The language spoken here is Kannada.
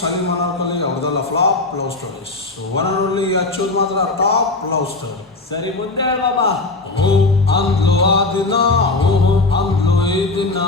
ಸಲೀಮ್ ಅನಾರ್ಕಲಿ ಅವ್ರದೆಲ್ಲ flop love stories. One and only ಅಚ್ಚುದ್ ಮಾತ್ರ ಟಾಪ್ ಲವ್ ಸ್ಟೋರಿ. ಸರಿ ಮುಂದೆ ಹೇಳ ಬಾಬಾ. ಅಂದ್ಲು ಆ ದಿನ, ಅಂದ್ಲು ಈ ದಿನ.